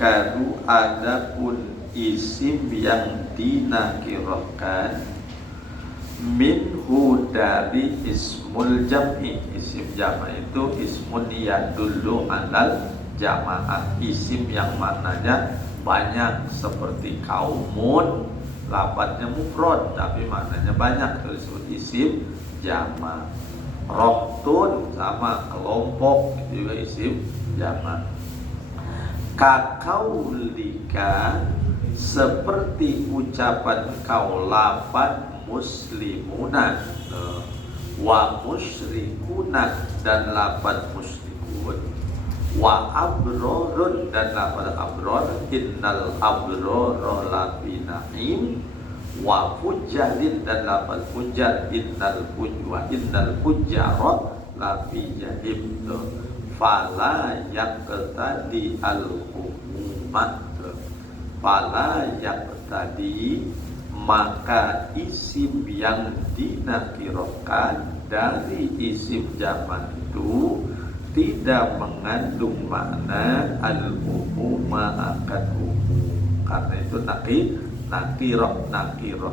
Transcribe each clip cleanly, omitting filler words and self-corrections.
Kadu adapun isim yang dinakirahkan minhu dari ismul jam'i. Isim jama' itu ismun yadullu alal jama'ah, isim yang maknanya banyak seperti kaumun, lafadznya mufrad tapi maknanya banyak, itu disebut isim jama'. Rohtun sama kelompok, itu juga isim jama'. Kakaulika seperti ucapan kau lapan muslimuna wa musyrikuna dan lapan musyrikun wa abrorun dan lapan abror innal abrora lafi na'im wa fujalin dan lapan fujal innal fujara lafi jahim. Fala yaqtadi al-umumat, fala yaqtadi maka isim yang dinakirahkan dari isim jamak itu tidak mengandung makna al-umuma akan umum, karena itu nakirah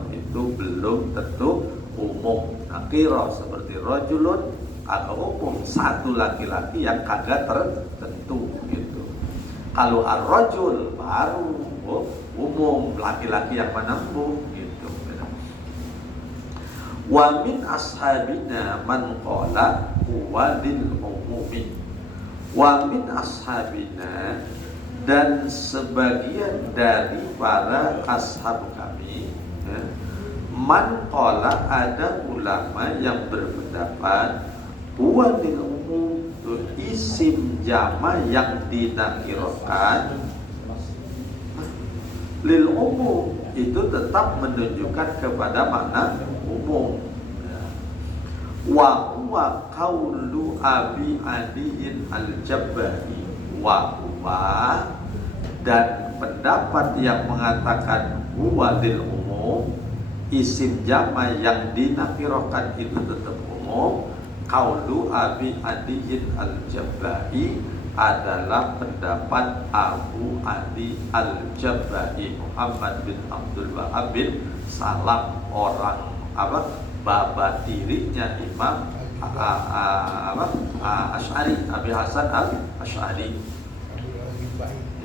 itu belum tentu umum. Nakirah seperti rajulun atau umum, satu laki-laki yang kagak tertentu gitu. Kalau ar-rajul baru umum, laki-laki yang menembung gitu. Wa min ashabina man qala huwa lil umumi. Wa min ashabina dan sebagian dari para ashab kami, man qala ada ulama yang berpendapat huwa lil umum, isim jama yang dinakirahkan lil umum itu tetap menunjukkan kepada makna umum. Wa huwa qaulu abi adiin al-jabbahi wa huwa, dan pendapat yang mengatakan huwa lil umum, isim jama yang dinakirahkan itu tetap umum. Qaulu Abi Adiyin al-Jabba'i adalah pendapat Abu Adi al-Jabba'i Muhammad bin Abdul Wahab bin Salam, orang baba tirinya Imam Asy'ari, Abi Hasan al-Asy'ari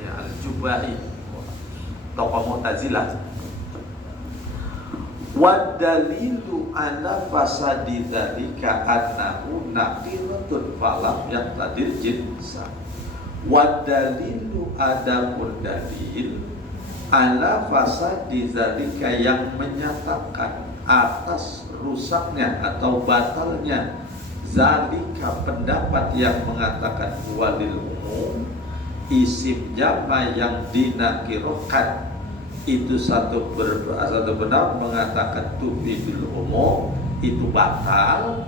ya, al-Jubba'i, tokoh Mu'tazilah. Wa dalilu ala fasadi dzalika annahu naqiratun falam yaqtadir jinsa. Wa dalilu adapun dalil ala fasadi dzalika yang menyatakan atas rusaknya atau batalnya zalika pendapat yang mengatakan walil umum, isim jama yang dinakirahkan itu satu benar mengatakan tufidul umum itu batal,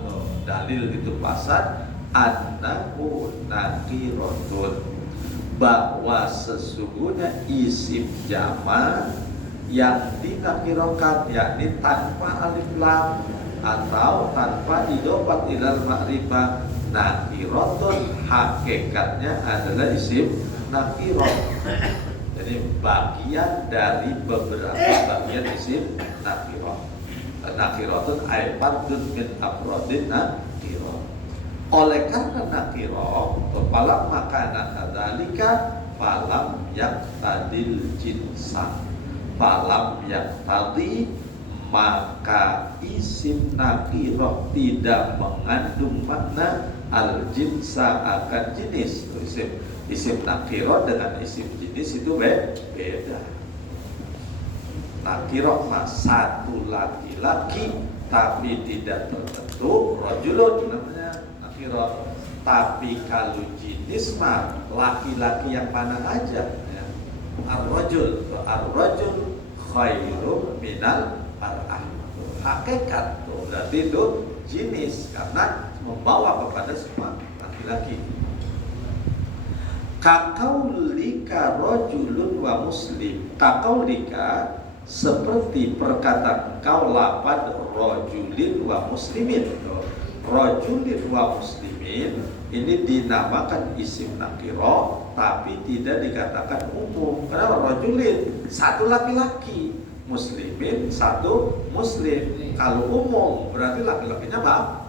dalil itu fasad, annahu nakiratun, bahwa sesungguhnya isim jama yang dinakirahkan yakni tanpa alif lam atau tanpa idofat ilal ma'rifah, nakiratun hakikatnya adalah isim nakirah. Jadi bagian dari beberapa bagian isim nakirah. Nakiratun ay fardun min afrodin nakirah. Oleh karena nakirah, falam makana kadzalika falam yaqtadil jinsa. Falam yaqtadi maka isim nakirah tidak mengandung makna al-jinsa akan jenis. Isim nakirah dengan isim jenis itu beda. Nakirah mah satu laki-laki tapi tidak tertentu, rajulun namanya nakirah. Tapi kalau jenis mah laki-laki yang mana aja ya. Ar-rajul khairum minal mar'ah. Hakikat tuh berarti itu jenis karena membawa kepada semua laki-laki. Kakaulika rajulun wa muslim. Kakaulika seperti perkataan kau lapan rajulin wa muslimin. Rajulin wa muslimin ini dinamakan isim nakirah tapi tidak dikatakan umum. Kenapa? Rajulin, satu laki-laki, muslimin, satu muslim. Kalau umum berarti laki-lakinya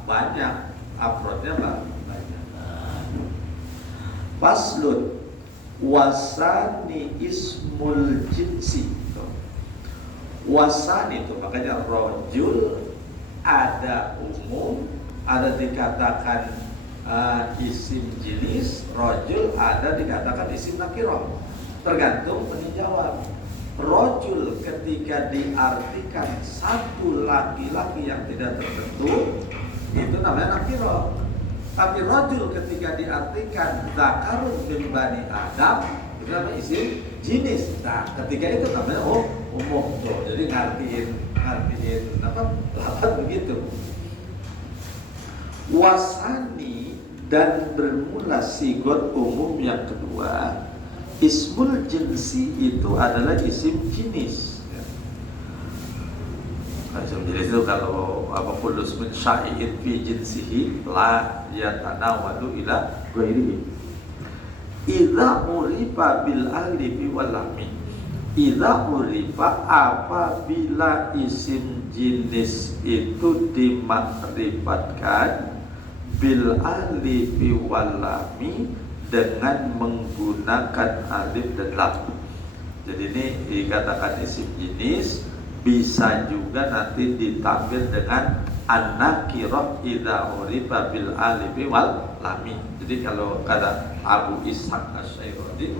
banyak, afrodnya banyak. Faslun wasani ismul jinsi. Wasani itu makanya rajul ada umum, ada dikatakan isim jenis, rajul ada dikatakan isim nakirah. Tergantung penjawab. Rajul ketika diartikan satu laki-laki yang tidak tertentu itu namanya nakirah. Tapi rajul ketika diartikan zakarun min bani Adam itu namanya isim jenis. Nah, ketika itu namanya umum tuh. Jadi ngartiin apa? Lapan begitu. Wasani dan bermula sigot umum yang kedua, ismul jinsi itu adalah isim jenis. Isim jenis itu kalau apa kulus min syai'in fi jinsihi la yatanawalu ila ghairihi. Idza urifa bil alifi wal lam. Idza urifa apabila isim jenis itu dimakrifatkan bil alifi wal lam dengan menggunakan alif dan lam. Jadi ini dikatakan isim jenis, bisa juga nanti ditampil dengan an-nakirah idza urifa bil alifi wal lam. Jadi kalau kata Abu Ishaq Asy-Syairati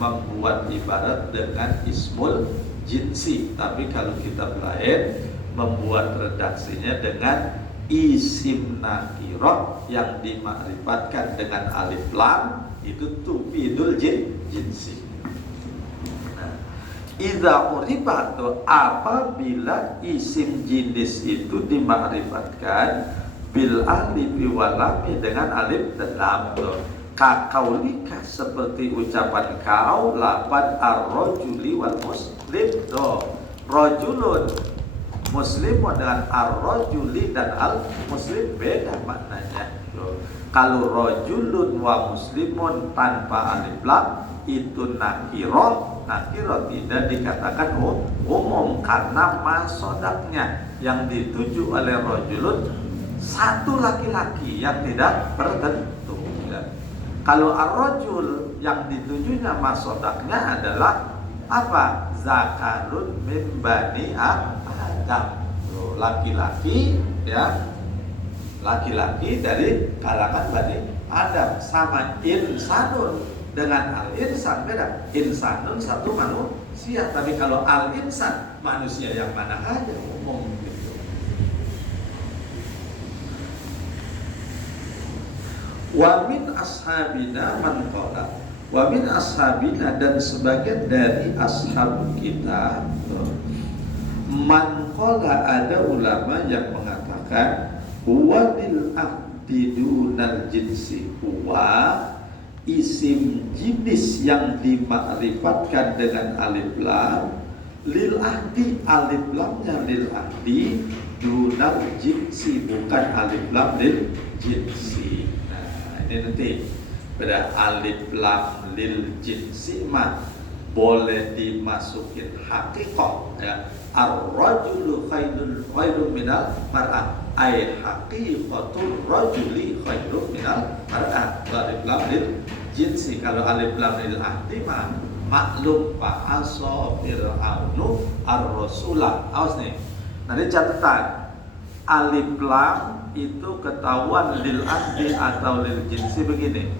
membuat ibarat dengan ismul jinsi, tapi kalau kitab lain membuat redaksinya dengan isim nakirah yang dimakrifatkan dengan alif lam, itu tufidul jinsi. Idza urifa atau apabila isim jenis itu dimakrifatkan bil alif wal lam dengan alif dan lam. Kakaulika seperti ucapan kau lapan ar-rajuli wal muslim. Rajulun muslimun dengan ar-rajuli dan al-muslim beda maknanya. Kalau rajulun wa muslimun tanpa alif lam itu nakirah tidak dikatakan umum karena masodaknya yang dituju oleh rajulun satu laki-laki yang tidak tertentu. Kalau ar-rajul yang ditujunya masodaknya adalah apa? Zakarun min bani Adam, laki-laki ya, laki-laki dari kalangan bani Adam. Sama insanun dengan al-insan beda. Insanun satu manusia, tapi kalau al-insan manusia yang mana aja umum gitu. Wa min ashabina man qala, wa min ashabina dan sebagian dari ashab kita man qala, ada ulama yang mengatakan huwa lil ahdi dunal jinsi, huwa isim jenis yang dimakrifatkan dengan alif lam lil ahdi, alif lamnya lil ahdi, dunal jinsi bukan alif lam lil jinsi. Ini nanti pada alif lam lil jinsi mah boleh dimasukin haqiqah ya. Ar-rajulu khairun minal mar'ah, ay haqiqatul rajuli khairun minal mar'ah. Alif lam lil jinsi. Kalau alif lam lil ahdi mah maklum fa'asa fir'aunu ar-rasulah. Awas nih, nanti catatan alif lam itu ketahuan lil ahdi atau lil jinsi begini.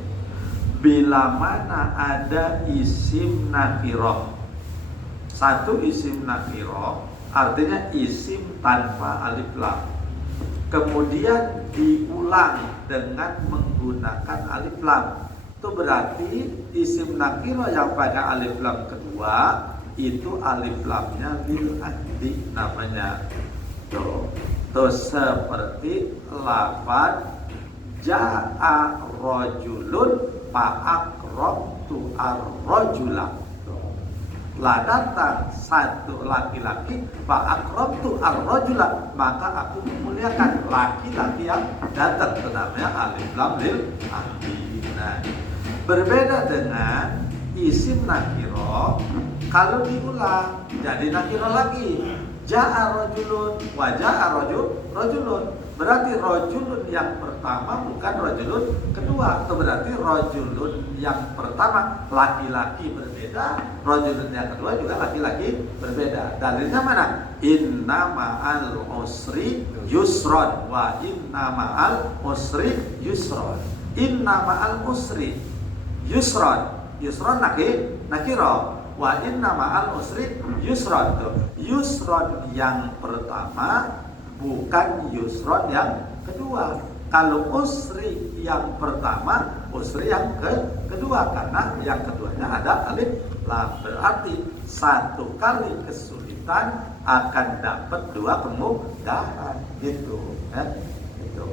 Bila mana ada isim nakirah, satu isim nakirah artinya isim tanpa alif lam, kemudian diulang dengan menggunakan alif lam, itu berarti isim nakirah yang pada alif lam kedua itu alif lamnya lil ahdi namanya. Terus seperti lafaz ja'a rajulun fa'aqrabtu ar-rajula, lah datang satu laki-laki fa'aqrabtu ar-rajula, maka aku memuliakan laki-laki yang datang. Itu namanya alif lam lil ahdi. Nah, berbeda dengan isim nakiro kalau diulang jadi nakiro lagi. Ja'a rajulun wa ja'a rajulun. Berarti rajulun yang pertama bukan rajulun kedua. Itu berarti rajulun yang pertama laki-laki berbeda, rajulun yang kedua juga laki-laki berbeda. Dalilnya mana? Inna ma'al usri yusron wa inna ma'al usri yusron. Inna ma'al usri yusron. Yusron nakiro. Wa inna ma'al usri yusron. Yusron yang pertama bukan yusron yang kedua. Kalau usri yang pertama, usri yang kedua, karena yang keduanya ada alif lam. Berarti satu kali kesulitan akan dapat dua kemudahan. Gitu ya. Gitu.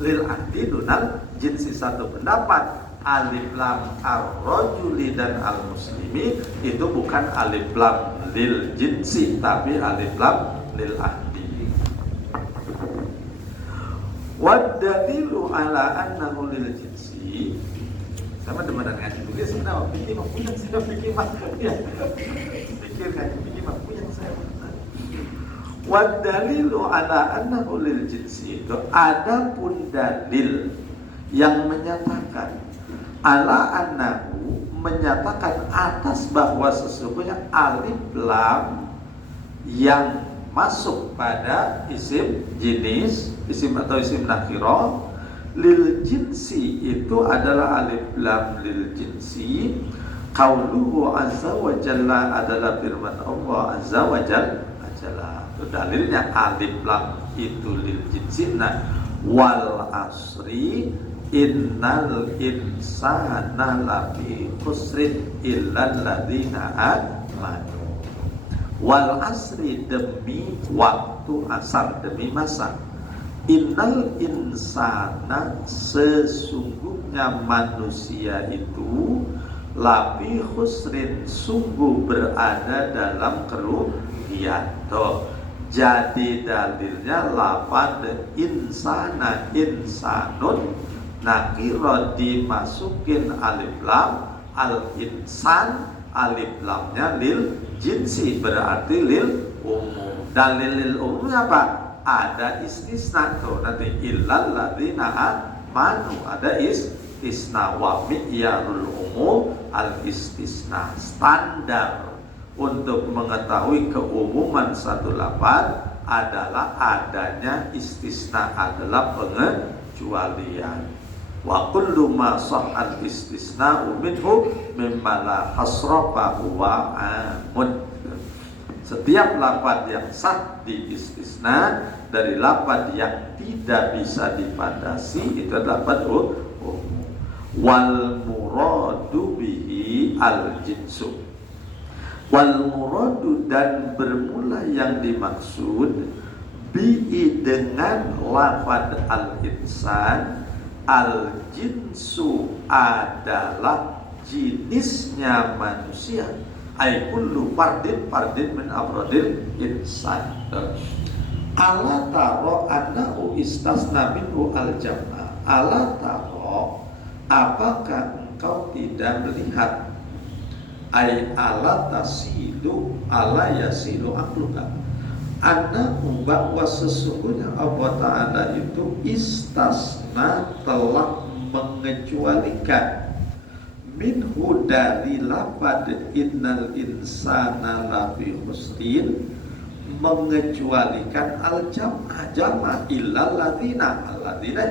Lil ahdi dunal jinsi, satu pendapat alif lam ar-rajuli dan al-muslimi itu bukan alif lam lil jinsi tapi alif lam lil ahdi. Wad dalilu ala annahu lil jinsi. Sama demenan ngaji dulu ya sebenarnya pikir mah puyeng saya pikir mah ya. Pikir ngaji pikir mah puyeng saya. Wad dalilu ala annahu lil jinsi itu adapun dalil yang menyatakan ala annahu, menyatakan atas bahwa sesungguhnya alif lam yang masuk pada isim jenis, isim atau isim nakiro lil jinsi itu adalah alif lam lil jinsi. Qauluhu azza wa jalla adalah firman Allah azza wa jalla. Itu dalilnya alif lam itu lil jinsi. Nah, wal asri innal insana lafi khusrin illal ladzina amanu. Wal asri, demi waktu asar, demi masa. Innal insana, sesungguhnya manusia itu lafi khusrin, sungguh berada dalam kerugian. Jadi dalilnya lafaz insana, insanun nakiro dimasukin alif lam, al insan alif lamnya lil jinsi, berarti lil umum. Dalil lil umumnya apa? Ada istisna tuh nanti illal ladzina amanu, ada istisna wa mi'yarul umum al istisna. Standar untuk mengetahui keumuman satu lafaz adalah adanya istisna, adalah pengecualian. Wa kullu ma sahal istisna'u minhu mimma la hasra fa huwa amun. Setiap lafaz yang sah di istisna dari lafaz yang tidak bisa dipatasi itu adalah lafaz umum. Wal muradu bihi al jinsu. Wal muradu, dan bermula yang dimaksud bihi dengan lafaz al insan, al jinsu adalah jenisnya manusia. Ai kullu fardin min afradil insan. Ala taro annahu istasna minhu al jama'. Ala taro, apakah engkau tidak melihat? Ai ala tasilu ala yasilu akluka. Annahu, bahwa sesungguhnya Allah Ta'ala itu istasna, telah mengecualikan minhu dari lafad innal insana lafi khusrin, mengecualikan al jama' illal ladzina. Alladzina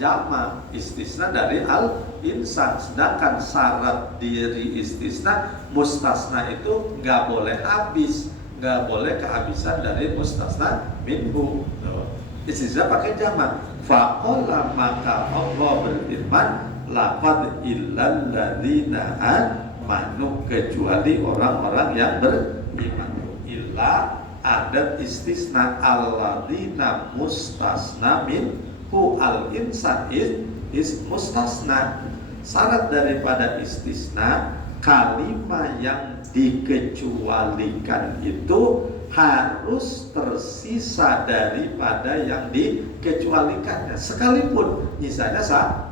jama' istisna dari al insan, sedangkan syarat diri istisna mustasna itu nggak boleh habis, nggak boleh kehabisan dari mustasna minhu. Istisna pakai jama'. Faqala, maka Allah berfirman laqad illal ladzina amanu, kecuali orang-orang yang beriman. Illa, ada istisna, alladzina mustasna minhu, al insan is mustasna. Syarat daripada istisna, kalimat yang dikecualikan itu harus tersisa daripada yang dikecualikannya, sekalipun misalnya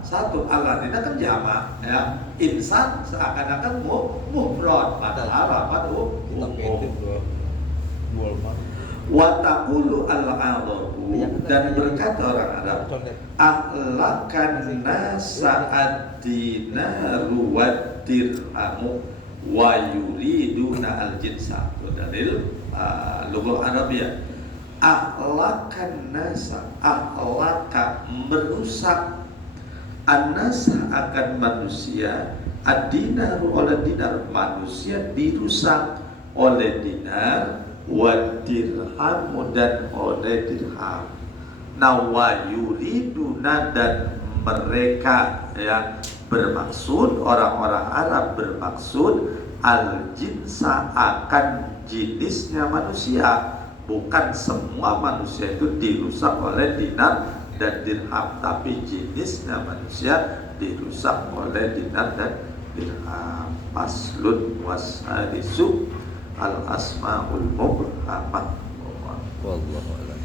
satu. Alladzina kan jamak ya, insan seakan-akan mufrad padahal apa tuh wa taqulu al-arabu, dan berkata orang Arab, ahlakan nasa ad-dinaru wad-dirhamu wa yuriduna al-jinsa. Itu dalil lughah Arabiyah. Ahlakan nasa, ahlaka merusak, an-nasa akan manusia, ad-dinaru oleh dinar, manusia dirusak oleh dinar, wadirhamu dan oleh dirham. Wa yuriduna, dan mereka ya bermaksud, orang-orang Arab bermaksud al-jinsa akan jenisnya manusia, bukan semua manusia itu dirusak oleh dinar dan dirham, tapi jenisnya manusia dirusak oleh dinar dan dirham. Faslun wasadisu al-asma'ul mubhamah. Wallahu a'lam.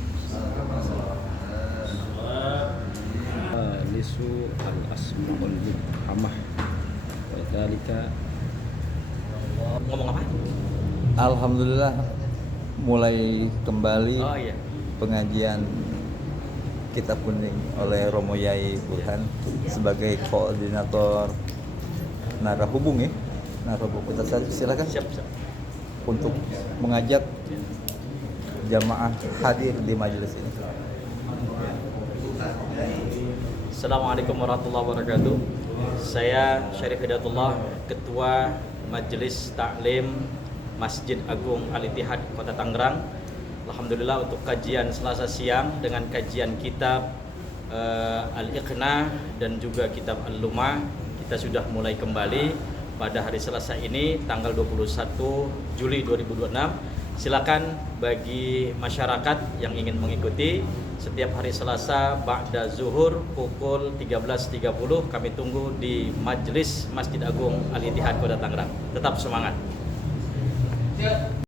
Lisu al-asma'ul mubhamah. Wa dzalika, ngomong apa? Alhamdulillah mulai kembali pengajian Kitab Kuning oleh Romo Yai Burhan sebagai koordinator narahubung ya. Narahubung kita silakan. Siap. Untuk mengajak jamaah hadir di majelis ini. Assalamualaikum warahmatullahi wabarakatuh. Saya Syarif Hidayatullah, Ketua Majelis Taklim Masjid Agung Al-Ittihad Kota Tangerang. Alhamdulillah untuk kajian Selasa siang dengan kajian kitab Al-Iqna dan juga kitab Al-Lumah, kita sudah mulai kembali pada hari Selasa ini tanggal 21 Juli 2026. Silakan bagi masyarakat yang ingin mengikuti setiap hari Selasa ba'da zuhur pukul 13.30 kami tunggu di Majelis Masjid Agung Al-Ittihad Kota Tangerang. Tetap semangat.